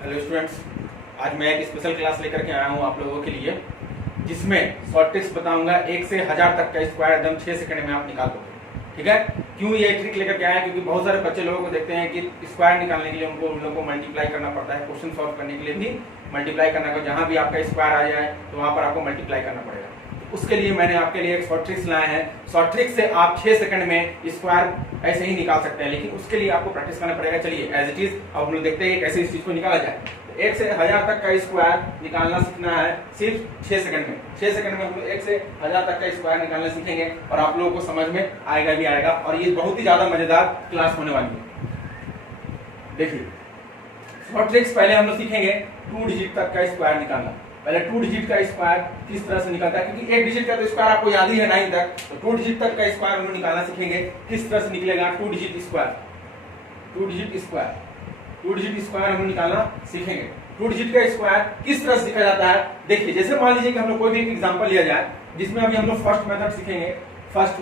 Hello students, आज मैं एक स्पेशल क्लास लेकर के आया हूँ आप लोगों के लिए, जिसमें शॉर्ट ट्रिक्स बताऊंगा 1 से 1000 तक का स्क्वायर एकदम 6 सेकंड में आप निकाल दोगे। ठीक है। क्यों ये ट्रिक लेकर के आया, क्योंकि बहुत सारे बच्चे लोगों को देखते हैं कि स्क्वायर निकालने के लिए उन लोगों को मल्टीप्लाई करना पड़ता है, क्वेश्चन सॉल्व करने के लिए भी मल्टीप्लाई करना है। जहाँ भी आपका स्क्वायर आ जाए तो वहाँ पर आपको मल्टीप्लाई करना पड़ेगा। उसके लिए मैंने आपके लिए एक शॉर्ट ट्रिक्स लाए हैं। शॉर्ट ट्रिक से आप 6 सेकंड में स्क्वायर ऐसे ही निकाल सकते हैं, लेकिन उसके लिए आपको प्रैक्टिस करना पड़ेगा। चलिए एज इट इज अब हम लोग देखते हैं कि कैसे इस चीज को निकाला जाए। 1 से 1000 तक का स्क्वायर निकालना सीखना है सिर्फ 6 सेकंड में। 6 सेकंड में हम लोग 1 से 1000 तक का स्क्वायर निकालना सीखेंगे और आप लोगों को समझ में आएगा भी आएगा, और ये बहुत ही ज्यादा मजेदार क्लास होने वाली है। देखिए शॉर्ट ट्रिक्स पहले हम लोग सीखेंगे 2 डिजिट तक का स्क्वायर निकालना। पहले 2 डिजिट का स्क्वायर किस तरह से निकलता है, क्योंकि 1 डिजिट का तो स्क्वायर आपको याद ही है 9 तक, तो 2 डिजिट तक का स्क्वायर हम लोग निकालना सीखेंगे किस तरह से निकलेगा। 2 डिजिट स्क्वायर 2 डिजिट स्क्वायर हम लोग निकालना सीखेंगे। 2 डिजिट का स्क्वायर किस तरह से लिखा जाता है, देखिए जैसे मान लीजिए कि हम लोग कोई भी एक एग्जांपल लिया जाए, जिसमें अभी हम लोग फर्स्ट मेथड सीखेंगे। फर्स्ट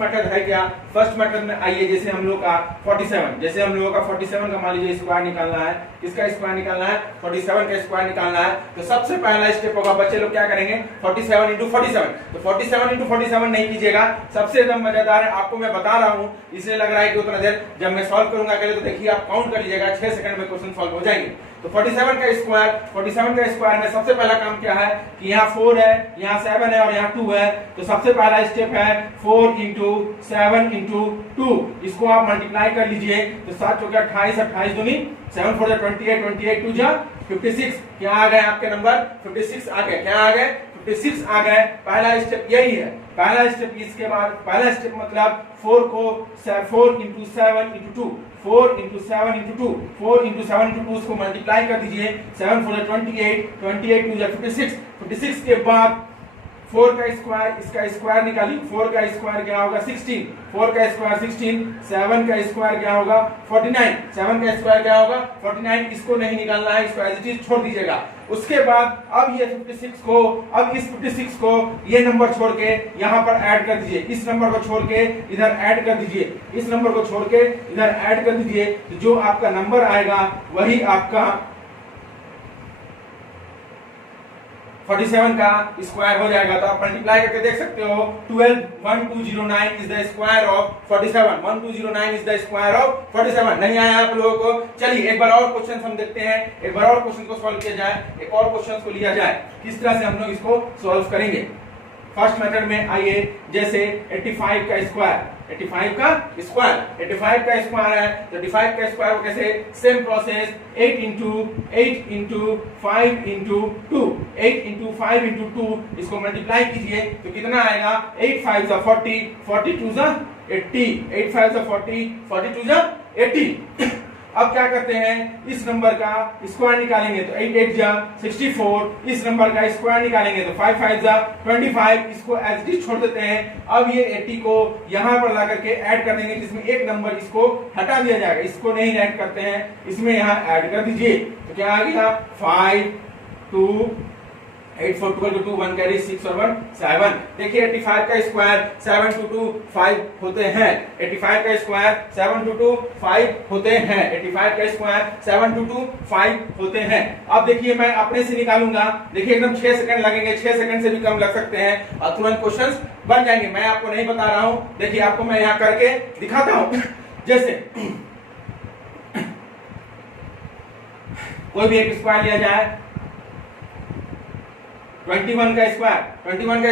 मेथड है क्या? फर्स्ट मेथड में आइए, जैसे हम लोग का 47 का मान लीजिए स्क्वायर निकालना है। किसका स्क्वायर निकालना है? 47 का स्क्वायर निकालना है। तो सबसे पहला स्टेप होगा, बच्चे लोग क्या करेंगे? 47 इंटू 47। तो 47 इंटू 47 नहीं कीजिएगा, सबसे एकदम मजेदार है, आपको मैं बता रहा हूँ इसलिए लग रहा है कि उतना देर, जब मैं सॉल्व करूंगा अकेले तो देखिए आप काउंट कर लीजिएगा, 6 सेकंड में क्वेश्चन सॉल्व हो जाएंगे। तो 47 का स्क्वायर में सबसे पहला काम क्या है कि यहाँ 4 है, यहाँ 7 है और यहाँ 2 है। तो सबसे पहला स्टेप है 4 इंटू 7 इंटू 2, इसको आप मल्टीप्लाई कर लीजिए। तो 7 चौके 28, 28 दूनी 7 4 28, 28 2 जा 56। क्या आ गए आपके नंबर? 56 आ गए। क्या आ गए? 56 आ गए। पहला स्टेप यही है, पहला स्टेप। इसके बाद पहला स्टेप मतलब 4 को 4 into 7 into 2, 4 into 7 into 2, 4 into 7 into 2 उसको मल्टीप्लाई कर दीजिए। 7 4 28, 28 2 56। 56 के बाद 4 का स्क्वायर, इसका स्क्वायर निकालिए। 4 का स्क्वायर क्या होगा? 16। 4 का स्क्वायर 16। 7 का स्क्वायर क्या होगा? 49। 7 का स्क्वायर क्या होगा? 49। इसको नहीं निकालना है, इसको एज इट इज छोड़ दीजिएगा। उसके बाद अब ये 56 को, अब इस 56 को ये नंबर छोड़ के यहाँ पर ऐड कर दीजिए। इस नंबर को छोड़ के इधर ऐड कर दीजिए, इस नंबर को छोड़ के इधर ऐड कर दीजिए। तो जो आपका नंबर आएगा वही आपका 47 का स्क्वायर हो जाएगा। तो आप मल्टीप्लाई करके देख सकते हो। 1209 is the square of 47। 1209 is the square of 47। नहीं आया आप लोगों को? चलिए एक बार और क्वेश्चन हम देखते हैं, एक बार और क्वेश्चन को सॉल्व किया जाए, एक और क्वेश्चन को लिया जाए, किस तरह से हम लोग इसको सॉल्व करेंगे। फर्स्ट मेथड में आइए, जैसे 85 का स्क्वायर, 85 का स्क्वायर है। तो 85 का स्क्वायर को कैसे? Same process, 8 into 5 into 2, 8 into 5 into 2, इसको मल्टीप्लाई कीजिए तो कितना आएगा? 8 5 जा 40, 42 जा 80, 8 5 जा 40, 42 जा 80। अब क्या करते हैं, इस नंबर का स्क्वायर निकालेंगे तो 8 8 जा 64। इस नंबर का स्क्वायर निकालेंगे तो 5 5 जा 25। इसको एज इट इज छोड़ देते हैं। अब ये 80 को यहाँ पर ला करके ऐड कर देंगे, जिसमें एक नंबर इसको हटा दिया जाएगा, इसको नहीं ऐड करते हैं, इसमें यहाँ ऐड कर दीजिए। तो क्या आ गया? 5 2 8 4 12 2 1 कैरी 6 और 1 7। देखिए 85 का स्क्वायर 7 2 2 5 होते हैं। 85 का स्क्वायर 7 2 2 5 होते हैं। 85 का स्क्वायर 7 2 2 5 होते हैं। अब देखिए मैं अपने से निकालूंगा, देखिए एकदम 6 सेकंड लगेंगे, 6 सेकंड से भी कम लग सकते हैं और तुरंत क्वेश्चंस बन जाएंगे। मैं आपको नहीं बता रहा हूं, देखिए आपको मैं यहाँ करके दिखाता हूं। जैसे कोई भी एक स्क्वायर लिया जाए, 21 का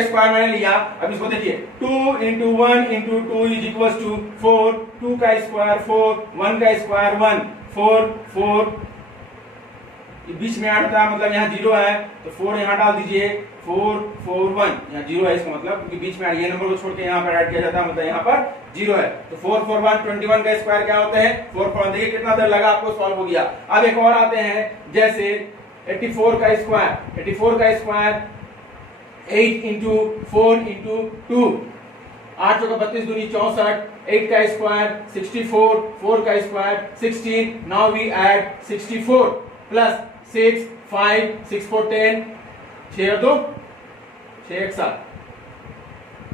स्क्वायर मैंने लिया। अब इसको देखिए, 2 into 1 into 2 is equal to 4, 2 का स्क्वायर 4, 1 का स्क्वायर 1, 4 4 बीच में ऐड होता है, मतलब यहाँ 0 है तो 4 यहाँ डाल दीजिए। 4 4 1 यहाँ 0 है, इसका मतलब क्योंकि बीच में ये नंबर को छोड़ के यहाँ पर ऐड किया जाता है, मतलब यहाँ पर 0 है। तो 4 4 1 21 का स्क्वायर क्या होते हैं? 4 4 1। देखिए कितना देर लगा, आपको सॉल्व हो गया। अब एक और आते हैं, जैसे 84 का स्क्वायर 8 इंटू 4 इंटू 2, 8 चौका 32 दूनी 64। 8 का स्क्वायर 64, 4 का square 16। Now we add 64 plus 6 5 6 4 10, 6 और 2 6 1 7।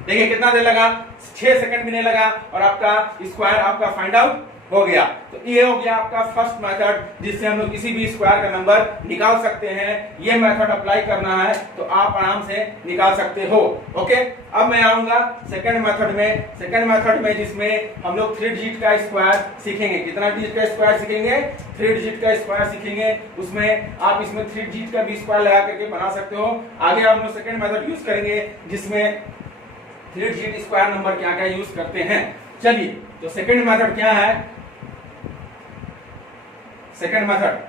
देखिए कितना देर लगा? 6 सेकंड भी नहीं लगा और आपका स्क्वायर आपका फाइंड आउट हो गया। तो ये हो गया आपका फर्स्ट मेथड, जिससे हम लोग किसी भी स्क्वायर का नंबर निकाल सकते हैं। ये मेथड अप्लाई करना है तो आप आराम से निकाल सकते हो। ओके, अब मैं आऊंगा सेकंड मेथड में। सेकंड मेथड में जिसमें हम लोग 3 डिजिट का स्क्वायर सीखेंगे। कितना डिजिट का स्क्वायर सीखेंगे? 3 डिजिट का स्क्वायर सीखेंगे। उसमें आप इसमें 3 डिजिट का भी स्क्वायर लगा करके बना सकते हो। आगे हम लोग सेकंड मेथड यूज करेंगे, जिसमें 3 डिजिट स्क्वायर नंबर क्या क्या यूज करते हैं। चलिए, तो सेकंड मेथड क्या है? सेकंड मेथड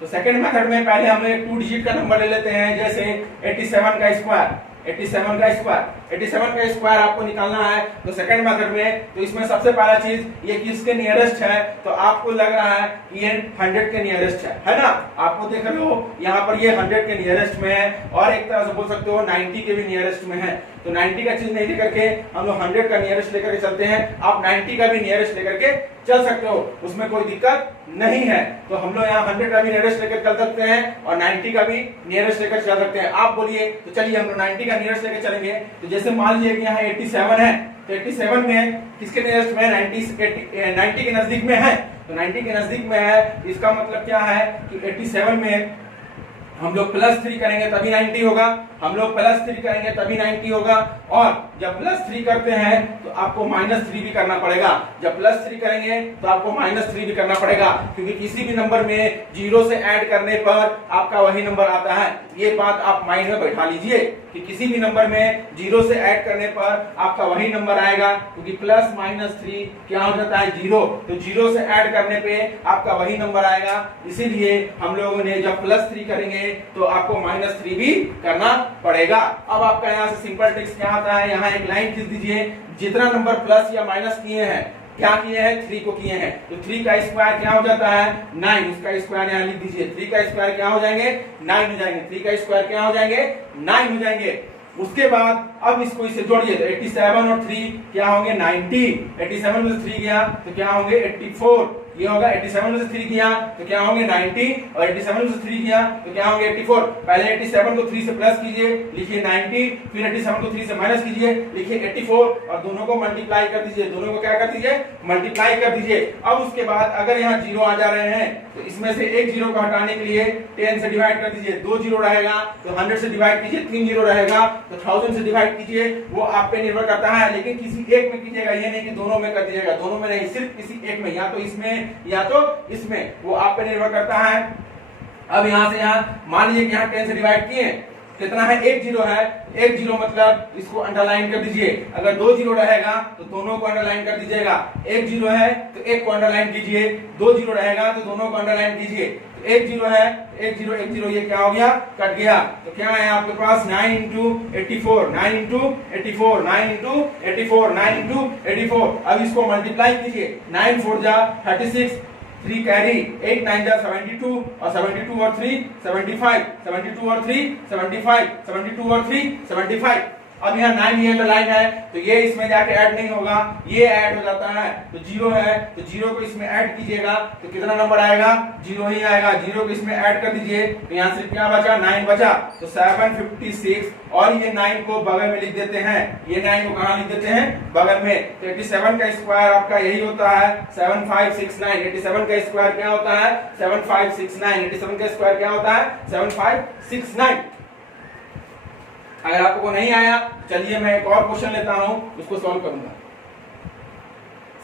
तो सेकंड मेथड में पहले हम एक 2 डिजिट का नंबर ले लेते हैं, जैसे 87 का स्क्वायर। 87 का स्क्वायर आपको निकालना है तो सेकंड मेथड में, तो इसमें सबसे पहला चीज ये किसके नियरेस्ट है, तो आपको लग रहा है कि ये 100 के नियरेस्ट है ना। आपको देख रहे हो यहाँ पर ये 100 के नियरेस्ट में है, और एक तरह से बोल सकते हो 90 के भी नियरेस्ट में है। तो 90 का चीज नहीं लेकर के हम लोग 100 का नियरेस्ट लेकर के चलते हैं। आप 90 का भी नियरेस्ट लेकर के चल सकते हो, उसमें कोई दिक्कत नहीं है। तो हम लोग यहाँ 100 का भी नियरेस्ट लेकर चल सकते हैं और 90 का भी नियरेस्ट लेकर चल सकते हैं। आप बोलिए, तो चलिए हम लोग 90 का नियरेस्ट लेकर चलेंगे। तो जैसे मान लीजिए कि यहाँ 87 है, तो 87 में किसके नियरेस्ट में? 90 के नजदीक में है। तो 90 के नजदीक में है, इसका मतलब क्या है कि 87 में हम लोग +3 करेंगे तभी 90 होगा। हम लोग +3 करेंगे तभी 90 होगा। और जब +3 करते हैं तो आपको -3 भी करना पड़ेगा। जब +3 करेंगे तो आपको -3 भी करना पड़ेगा, क्योंकि किसी भी नंबर में 0 से ऐड करने पर आपका वही नंबर आता है। ये बात आप माइंड में बैठा लीजिए कि किसी भी नंबर में 0 से ऐड करने पर आपका वही नंबर आएगा, क्योंकि +-3 क्या हो जाता है? 0। तो 0 से ऐड करने पे आपका वही नंबर आएगा। इसीलिए हम लोगों ने जब +3 करेंगे तो आपको -3 भी करना पड़ेगा। अब आपका यहाँ से सिंपल ट्रिक्स क्या आता है, यहाँ एक लाइन खींच दीजिए। जितना नंबर प्लस या माइनस किए हैं, क्या किए हैं? 3 को किए हैं। तो 3 का स्क्वायर क्या हो जाता है? 9। उसका स्क्वायर यहाँ लिख दीजिए। 3 का स्क्वायर क्या हो जाएंगे? 9 हो जाएंगे। 3 का स्क्वायर क्या हो जाएंगे? 9 हो जाएंगे। उसके बाद अब इसको इसे जोड़िए, तो 87 और 3 क्या होंगे? 90। 87 में से 3 गया तो क्या होंगे? 84। ये होगा 87 में से 3 किया तो क्या होंगे? 90। और 87 में से 3 किया तो क्या होंगे? 84। पहले 87 को 3 से प्लस कीजिए, लिखिए 90। फिर 87 को 3 से माइनस कीजिए, लिखिए 84। और दोनों को मल्टीप्लाई कर दीजिए। दोनों को क्या कर दीजिए? मल्टीप्लाई कर दीजिए। अब उसके बाद अगर यहाँ 0 आ जा रहे हैं तो इसमें से एक 0 को हटाने के लिए 10 से डिवाइड कर दीजिए। 2 0 रहेगा तो 100 से डिवाइड कीजिए। 3 0 रहेगा तो 1000 से डिवाइड कीजिए। वो आप पे निर्भर करता है, लेकिन किसी एक में कीजिएगा, ये नहीं कि दोनों में कर दीजिएगा। दोनों में नहीं, सिर्फ किसी एक में, या तो इसमें या तो इसमें, वो आप पे निर्भर करता है। अब यहाँ से यहाँ मान लीजिए कि यहाँ 10 से डिवाइड किए, कितना है? 1 0 है। 1 0 मतलब इसको अंडरलाइन कर दीजिए। अगर 2 0 रहेगा तो दोनों को अंडरलाइन कर दीजिएगा। 1 0 है तो एक को अंडरलाइन कीजिए। 2 0 रहेगा तो दोनों को अंडरलाइन कीजिए। 1 0 है, 1 0 1 0, ये क्या हो गया? कट गया। तो क्या है आपके पास? 9 × 84, 9 × 84, 9 × 84, 9 × 84। अब इसको मल्टीप्लाई कीजिए। 9 4 जा 36, 3 कैरी, 8 9 जा 72, और 72 और 3 75, 72 और 3 75, 72 और 3 75। अब यहाँ 9 ये अंडरलाइन है तो ये इसमें जाके ऐड नहीं होगा, ये ऐड हो जाता है। तो 0 है तो 0 को इसमें ऐड कीजिएगा तो कितना नंबर आएगा? 0 ही आएगा। 0 को इसमें ऐड कर दीजिए तो यहाँ से क्या बचा? 9 बचा। तो 756, और ये 9 को बगल में लिख देते हैं। ये 9 को कहाँ लिख देते हैं? बगल में। तो 87 का स्क्वायर आपका यही होता है 7569। 87 का स्क्वायर क्या होता है? 7569। 87 का स्क्वायर क्या होता है? 7569। अगर आपको नहीं आया, चलिए मैं एक और क्वेश्चन लेता हूं, उसको सॉल्व करूंगा।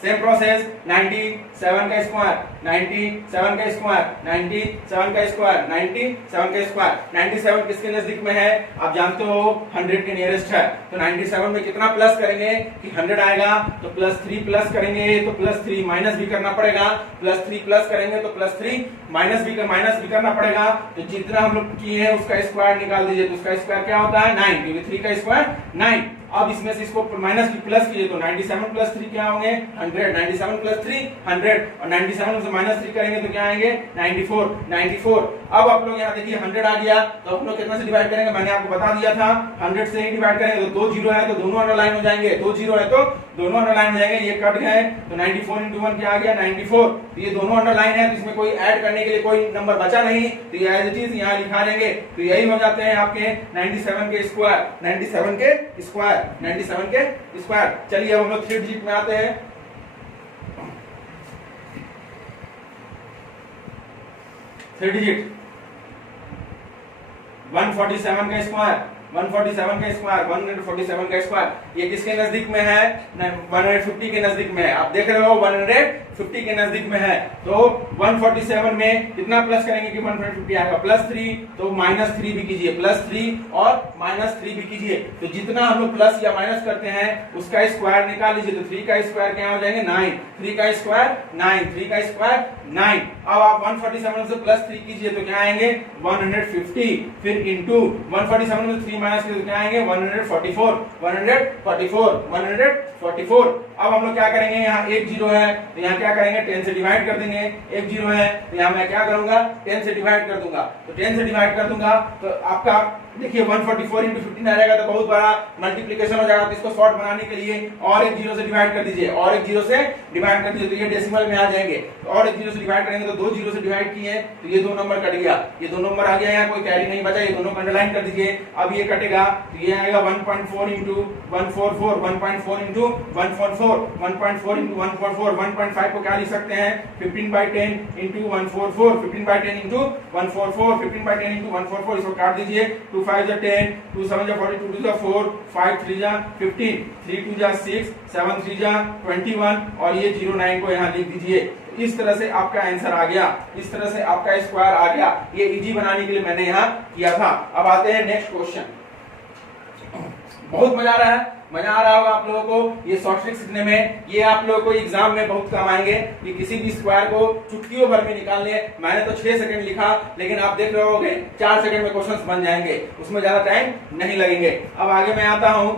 Same process. 97 का स्क्वायर, 97 का स्क्वायर, 97 का स्क्वायर, 97 का स्क्वायर। 97 किसके नजदीक में है? आप जानते हो 100 के नियरेस्ट है। तो 97 में कितना प्लस करेंगे कि 100 आएगा? तो +3 प्लस करेंगे तो +3 माइनस भी करना पड़ेगा। +3 प्लस करेंगे तो +3 माइनस भी करना पड़ेगा। तो जितना हम लोग किए हैं उसका स्क्वायर निकाल दीजिए। तो उसका स्क्वायर क्या होता है? 9, क्योंकि 3 का स्क्वायर 9। अब इसमें से इसको माइनस की प्लस कीजिए तो 97 + 3 क्या होंगे? 100। 97 + 3 100, और 97 में से -3 करेंगे तो क्या आएंगे? 94। अब आप लोग यहाँ देखिए 100 आ गया तो आप लोग कितना से डिवाइड करेंगे? मैंने आपको बता दिया था 100 से ही डिवाइड करेंगे। तो 2 0 है तो दोनों अंडरलाइन हो जाएंगे। 2 0 है तो दोनों अंडरलाइन हो जाएंगे, ये कट गए तो 94 इंटू 1 क्या आ गया 94। तो ये दोनों अंडरलाइन है तो इसमें कोई ऐड करने के लिए कोई नंबर बचा नहीं, तो ये एज इट इज यहाँ लिखा देंगे। तो यही हो जाते हैं आपके 97 के स्क्वायर, 97 के स्क्वायर, 97 के स्क्वायर। चलिए अब हम लोग 3 डिजिट में आते हैं। 3 डिजिट 147 का स्क्वायर, 147 का स्क्वायर, 147 का स्क्वायर, ये किसके नजदीक में है 150 के नजदीक में है। आप देख रहे हो 150 के नजदीक में है। तो 147 में कितना प्लस करेंगे कि 150 आएगा +3, तो -3 भी कीजिए, +3 और -3 भी कीजिए। तो जितना हम लोग प्लस या माइनस करते हैं उसका स्क्वायर निकाल लीजिए। तो 3 का स्क्वायर क्या हो जाएंगे 9, 3 का स्क्वायर 9, 3 का स्क्वायर 9। अब आप 147 से +3 कीजिए तो क्या आएंगे 150, फिर इंटू 147 में 3 माइनस कीजिए तो क्या आएंगे 144, 144, 144। अब हम लोग क्या करेंगे, यहाँ एक जीरो है तो यहाँ क्या करेंगे 10 से डिवाइड कर देंगे। एक जीरो है तो यहाँ मैं क्या करूंगा 10 से डिवाइड कर दूंगा। तो 10 से डिवाइड कर दूंगा तो आपका देखिए 144 इंटू 15 आ जाएगा, तो बहुत बड़ा मल्टीप्लिकेशन हो जाएगा। तो इसको शॉर्ट बनाने के लिए और एक जीरो से डिवाइड कर दीजिए, और एक जीरो से डिवाइड कर दीजिए तो ये डेसिमल में आ जाएंगे। तो और एक जीरो से डिवाइड करेंगे तो 2 जीरो से डिवाइड किए तो ये 2 नंबर कट गया, ये 2 नंबर आ गया, यहाँ कोई कैरी नहीं बचा, ये दोनों को अंडरलाइन कर दीजिए। अब ये कटेगा तो ये आएगा 1.4 इंटू 144, 1.4 इंटू 144, 1.4 इंटू 144, 1.5 को क्या लिख सकते हैं 15/10 इंटू 144, 15/10 इंटू 144, 15/10 इंटू 144। इसको काट दीजिए, 2 5 जा 10, 2 7 जा 40, 2 2 जा 4, 5 3 जा 15, 3 2 जा 6, 7 3 जा 21 और ये 09 को यहाँ लिख दीजिए। इस तरह से आपका आंसर आ गया, इस तरह से आपका स्क्वायर आ गया। ये इजी बनाने के लिए मैंने यहाँ किया था। अब आते हैं नेक्स्ट क्वेश्चन। बहुत मजा आ रहा है, मजा आ रहा होगा आप लोगों को ये शॉर्ट ट्रिक सीखने में। ये आप लोगों को एग्जाम में बहुत काम आएंगे कि किसी भी स्क्वायर को चुटकियों भर में निकालने। मैंने तो 6 सेकंड लिखा, लेकिन आप देख रहे होगे 4 सेकंड में क्वेश्चंस बन जाएंगे, उसमें ज्यादा टाइम नहीं लगेंगे। अब आगे मैं आता हूं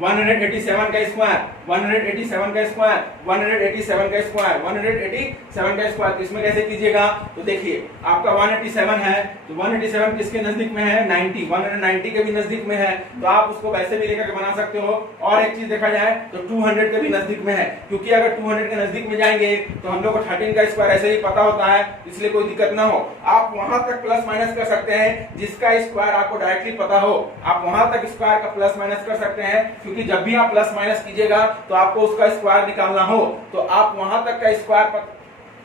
187 का स्क्वायर, 187 का स्क्वायर, 187 का स्क्वायर, 187 का स्क्वायर। तो इसमें कैसे कीजिएगा, तो देखिए आपका 187 है तो 187 किसके नजदीक में है 90, 190 के भी नजदीक में है। तो आप उसको वैसे भी लेकर के बना सकते हो। और एक चीज देखा जाए तो 200 के भी नजदीक में है, क्योंकि अगर 200 के नजदीक में जाएंगे तो हम लोग को 13 का स्क्वायर ऐसे ही पता होता है, इसलिए कोई दिक्कत ना हो। आप वहां तक प्लस माइनस कर सकते हैं जिसका स्क्वायर आपको डायरेक्टली पता हो, आप वहां तक स्क्वायर का प्लस माइनस कर सकते हैं। क्योंकि जब भी आप प्लस माइनस कीजिएगा तो आपको उसका स्क्वायर निकालना हो तो आप वहां तक का स्क्वायर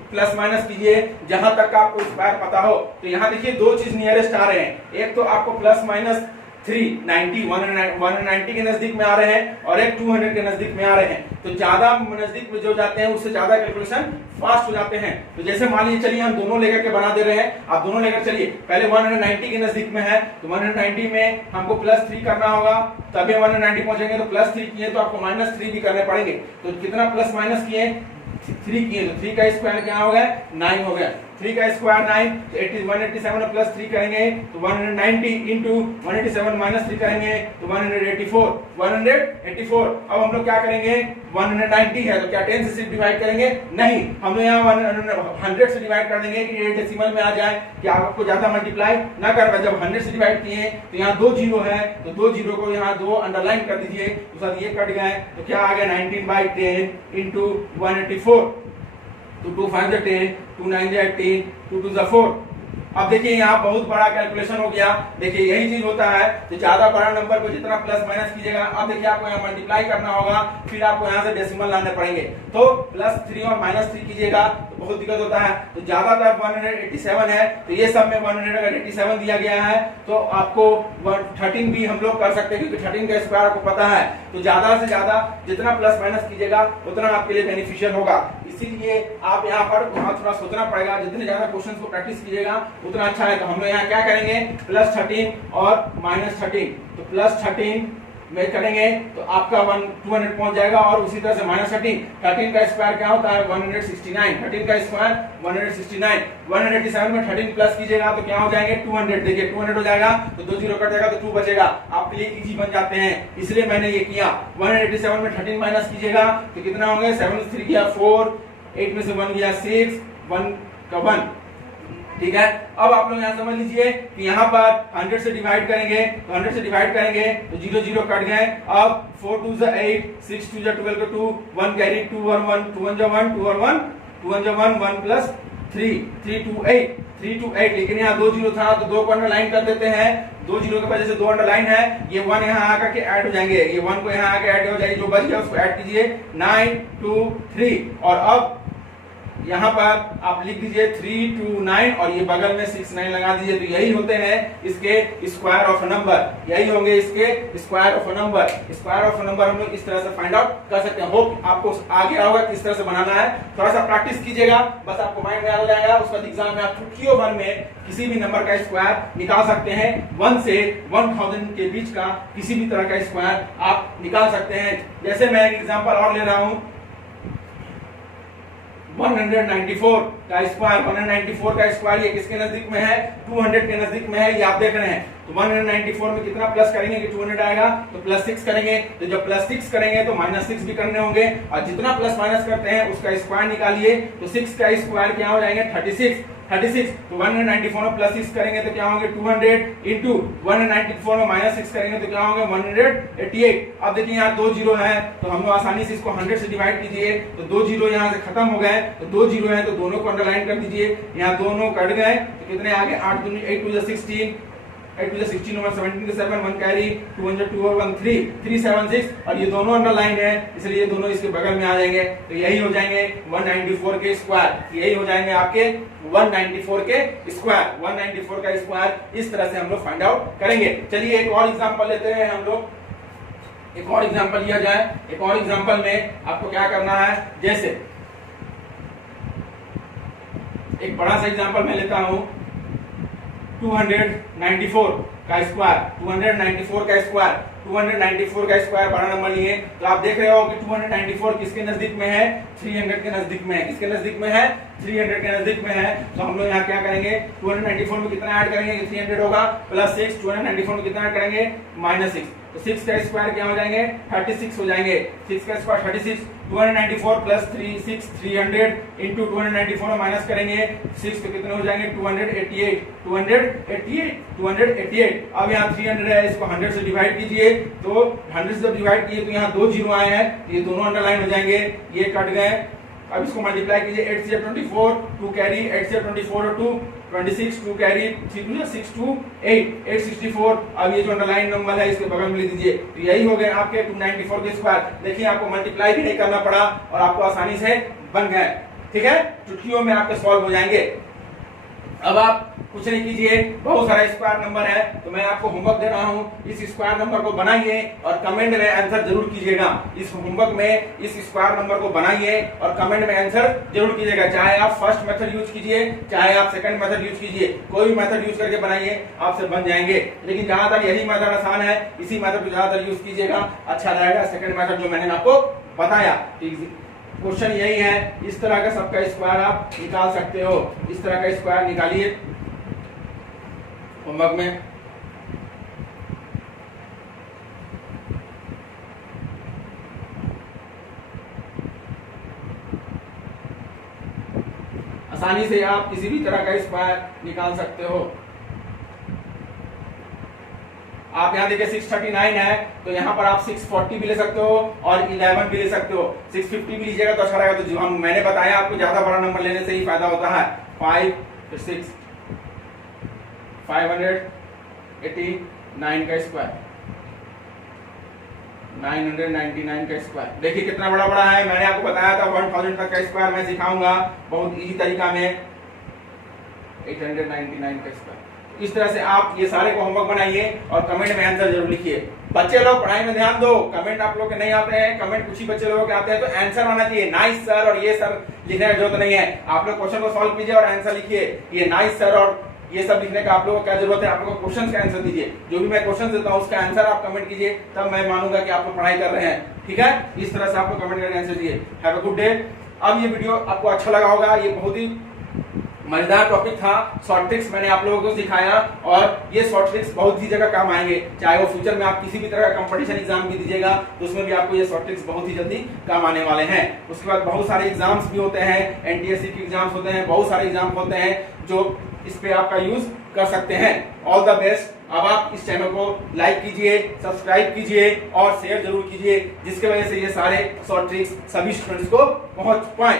प्लस माइनस कीजिए जहां तक का आपको स्क्वायर पता हो। तो यहाँ देखिए 2 चीज नियरेस्ट आ रहे हैं, एक तो आपको प्लस माइनस 390 190 के नजदीक में आ रहे हैं और एक 200 के नजदीक में आ रहे हैं। तो ज्यादा नजदीक में जो जाते हैं उससे ज्यादा कैलकुलेशन फास्ट हो जाते हैं। तो जैसे मान लीजिए चलिए हम दोनों लेकर के बना दे रहे हैं, आप दोनों लेकर चलिए। पहले 190 के नजदीक में है तो 190 में हमको +3 करना होगा, तभी 190 पहुंचेंगे। तो +3 किए तो आपको -3 भी करने पड़ेंगे। तो कितना प्लस माइनस किए 3 किए, तो 3 का स्क्वायर क्या हो गया 9 हो गया। 3 का स्क्वायर 9, तो 187 में +3 करेंगे तो 190 इंटू 187 -3 करेंगे तो 184, 184। अब हम लोग क्या करेंगे 190 है तो क्या 10 से सिर्फ डिवाइड करेंगे, नहीं, हम लोग यहाँ 100 से डिवाइड कर देंगे कि ये डेसिमल में आ जाए कि आपको ज्यादा मल्टीप्लाई ना कर। जब 100 से डिवाइड किए तो यहाँ 2 जीरो है तो 2 जीरो को यहाँ 2 अंडरलाइन कर दीजिए, तो साथ ये कट गए तो क्या आ गया 19/10 इंटू 184। तो 2 5 जा 10, 2 9 जा 18, 2 2 जा 4। अब देखिए यहाँ बहुत बड़ा कैलकुलेशन हो गया। देखिए यही चीज होता है, तो ज्यादा बड़ा नंबर को जितना प्लस माइनस कीजिएगा। अब देखिए आपको यहाँ मल्टीप्लाई करना होगा, फिर आपको यहाँ से डेसिमल लाने पड़ेंगे। तो +3 और -3 कीजिएगा तो बहुत दिक्कत होता है। तो ज्यादातर 187 है तो ये सब में 187 दिया गया है तो आपको 13 भी हम लोग कर सकते हैं, क्योंकि 13 का स्क्वायर आपको पता है। तो ज्यादा से ज्यादा जितना प्लस माइनस कीजिएगा उतना आपके लिए बेनिफिशियल होगा। इसीलिए आप यहाँ पर थोड़ा सोचना पड़ेगा, जितने ज्यादा क्वेश्चन को प्रैक्टिस कीजिएगा उतना अच्छा है। तो हम लोग यहाँ क्या करेंगे +13 और -13। तो +13 में करेंगे तो आपका 200 पहुंच जाएगा और उसी तरह से -13। 13 का स्क्वायर क्या होता है 169, 13 का स्क्वायर 169। 187 में 13 प्लस कीजिएगा तो क्या हो जाएंगे 200। देखिए 200 हो जाएगा तो 2 जीरो कट जाएगा तो 2 बचेगा, आपके लिए इजी बन जाते हैं, इसलिए मैंने ये किया। 187 में 13 माइनस कीजिएगा तो कितना होंगे 7 3 गया 4, 8 में से 1 गया 6, 1 का 1, ठीक है। अब आप लोग यहाँ समझ लीजिए कि यहाँ पर 100 से डिवाइड करेंगे तो 100 से डिवाइड करेंगे तो 0 0 कट गए। अब 4 2 जा 8, 6 2 जा 12 का 2, 1 कैरी 2 1 1, 2 1 जा 1, 2 1 1, 2 1 जा 1, 1 प्लस 3 3 2 8, 3 2 8। लेकिन यहाँ 2 0 था तो 2 को अंडरलाइन कर देते हैं। 2 0 के वजह से 2 अंडरलाइन है, ये 1 यहाँ आकर के ऐड हो जाएंगे, ये 1 को यहाँ आके ऐड हो जाएगी, जो बच गया उसको ऐड कीजिए 9 2 3। और अब यहाँ पर आप लिख दीजिए 3 2 9 और ये बगल में 6 9 लगा दीजिए। तो यही होते हैं इसके स्क्वायर ऑफ नंबर, यही होंगे इसके square of number. Square of number हम लोग इस तरह से फाइंड आउट कर सकते हैं। होप आपको आगे होगा किस तरह से बनाना है, थोड़ा सा प्रैक्टिस कीजिएगा, बस आपको माइंड में आ जाएगा। उसके बाद एग्जाम में आप चुटकियों भर में किसी भी नंबर का स्क्वायर निकाल सकते हैं। 1 से 1000 के बीच का किसी भी तरह का स्क्वायर आप निकाल सकते हैं। जैसे मैं एक एग्जांपल और ले रहा हूं, 194 का स्क्वायर, 194 का स्क्वायर ये किसके नजदीक में है, 200 के नजदीक में है, ये आप देख रहे हैं। तो 194 में कितना प्लस करेंगे कि 200 आएगा, तो प्लस 6 करेंगे। तो जब प्लस 6 करेंगे तो माइनस 6 भी करने होंगे, और जितना प्लस माइनस करते हैं उसका स्क्वायर निकालिए। तो 6 का स्क्वायर क्या हो जाएंगे 36। तो 194 में प्लस 6 करेंगे तो क्या होंगे 200 इंटू 194 में माइनस 6 करेंगे तो क्या होंगे 188। अब देखिए यहाँ 2 जीरो है तो हम लोग आसानी से इसको 100 से डिवाइड कीजिए। तो 2 जीरो यहाँ से खत्म हो गए, तो 2 जीरो है तो दोनों को अंडरलाइन कर दीजिए। यहाँ दोनों कट गए तो कितने आगे 8 2 8 2 16, 8 2 16 और 17 के 7, 1 कैरी 2 1 2 और 1 3 3 7 6, और ये दोनों अंडरलाइन है इसलिए ये दोनों इसके बगल में आ जाएंगे। तो यही हो जाएंगे 194 के स्क्वायर, यही हो जाएंगे आपके 194 के स्क्वायर। 194 का स्क्वायर इस तरह से हम लोग फाइंड आउट करेंगे। चलिए एक और एग्जांपल लेते हैं हम लोग, एक और एग्जांपल लिया जाए। एक और एग्जांपल में आपको क्या करना है, जैसे एक बड़ा सा एग्जांपल मैं लेता हूं 294 का स्क्वायर, 294 का स्क्वायर, 294 का स्क्वायर बड़ा नंबर लिए। तो आप देख रहे हो कि 294 किसके नजदीक में है, 300 के नजदीक में है। किसके नजदीक में है, 300 के नजदीक में है। तो हम लोग यहाँ क्या करेंगे 294 में कितना ऐड करेंगे, 300 होगा प्लस 6, 294 में कितना ऐड करेंगे माइनस 6। तो 6 का स्क्वायर क्या हो जाएंगे 36 हो जाएंगे। 6 का स्क्वायर 36, 294 प्लस 3 6 300 इंटू 294 में माइनस करेंगे 6 तो कितने हो जाएंगे 288 288 288। अब यहाँ 300 है, इसको 100 से डिवाइड कीजिए। तो 100 से डिवाइड किए तो यहाँ 2 जीरो आए हैं, ये दोनों अंडरलाइन हो जाएंगे, ये कट गए। अब इसको मल्टीप्लाई कीजिए 8 से 24 2 कैरी 8 से 24 और 2 26 2 कैरी 6 6 2 8 864। अब ये जो अंडरलाइन नंबर है इसके बगल में ले दीजिए। तो यही हो गए आपके 294 के स्क्वायर। देखिए आपको मल्टीप्लाई भी नहीं करना पड़ा और आपको आसानी से बन गए। ठीक है, चुटकियों में आपके सॉल्व हो जाएंगे। अब आप कुछ नहीं कीजिए, बहुत सारा स्क्वायर नंबर है तो मैं आपको होमवर्क दे रहा हूं, इस स्क्वायर नंबर को बनाइए और कमेंट में आंसर जरूर कीजिएगा। इस होमवर्क में इस स्क्वायर नंबर को बनाइए और कमेंट में आंसर जरूर कीजिएगा। चाहे आप फर्स्ट मेथड यूज कीजिए, चाहे आप सेकंड मेथड यूज कीजिए, कोई भी मेथड यूज करके बनाइए, आपसे बन जाएंगे। लेकिन ज्यादातर यही मेथड आसान है, इसी मेथड को ज्यादातर यूज कीजिएगा, अच्छा रहेगा। सेकंड मेथड जो मैंने आपको बताया, क्वेश्चन यही है, इस तरह का सबका स्क्वायर आप निकाल सकते हो। इस तरह का स्क्वायर निकालिए होमवर्क में। आसानी से आप किसी भी तरह का स्क्वायर निकाल सकते हो। आप यहाँ देखिए 639 है तो यहाँ पर आप 640 भी ले सकते हो और 11 भी ले सकते हो। 650 भी लीजिएगा तो अच्छा रहेगा। तो जो हम मैंने बताया आपको ज्यादा बड़ा नंबर लेने से ही फायदा होता है। 5 फिर 6 589 का स्क्वायर, 999 का स्क्वायर। देखिए कितना बड़ा बड़ा है। मैंने आपको बताया था 1000 तक का स्क्वायर मैं सिखाऊंगा बहुत इजी तरीका में। 899 का स्क्वायर। इस तरह से आप ये सारे को होमवर्क बनाइए और कमेंट में आंसर जरूर लिखिए। बच्चे लोग पढ़ाई में ध्यान दो। कमेंट आप लोग के नहीं आते हैं, कमेंट कुछ ही बच्चे लोगों के आते हैं, तो आंसर आना चाहिए। नाइस सर और ये सर लिखने की जरूरत नहीं है। आप लोग क्वेश्चन को सॉल्व कीजिए और आंसर लिखिए। ये नाइस सर और ये सब लिखने का आप लोगों को क्या जरूरत है, आप लोगों को क्वेश्चन का आंसर दीजिए। जो भी मैं क्वेश्चन देता हूँ उसका आंसर आप कमेंट कीजिए, तब मैं मानूंगा कि आप लोग पढ़ाई कर रहे हैं। ठीक है, इस तरह से आपको कमेंट करके आंसर दिए। Have a good day. अब ये वीडियो आपको अच्छा लगा होगा। ये बहुत ही मजेदार टॉपिक था। शॉर्ट ट्रिक्स मैंने आप लोगों को सिखाया और ये शॉर्ट ट्रिक्स बहुत ही जगह काम आएंगे। चाहे वो फ्यूचर में आप किसी भी तरह का कंपटीशन एग्जाम भी दीजिएगा तो उसमें भी आपको ये शॉर्ट ट्रिक्स बहुत ही जल्दी काम आने वाले हैं। उसके बाद बहुत सारे एग्जाम्स भी होते हैं, एनटीएससी के एग्जाम्स होते हैं, बहुत सारे एग्जाम होते हैं जो इस पे आपका यूज कर सकते हैं। All the best. अब आप इस चैनल को लाइक कीजिए, सब्सक्राइब कीजिए और शेयर जरूर कीजिए, जिसकी वजह से ये सारे शॉर्ट ट्रिक्स सभी स्टूडेंट्स को पहुंच पाए।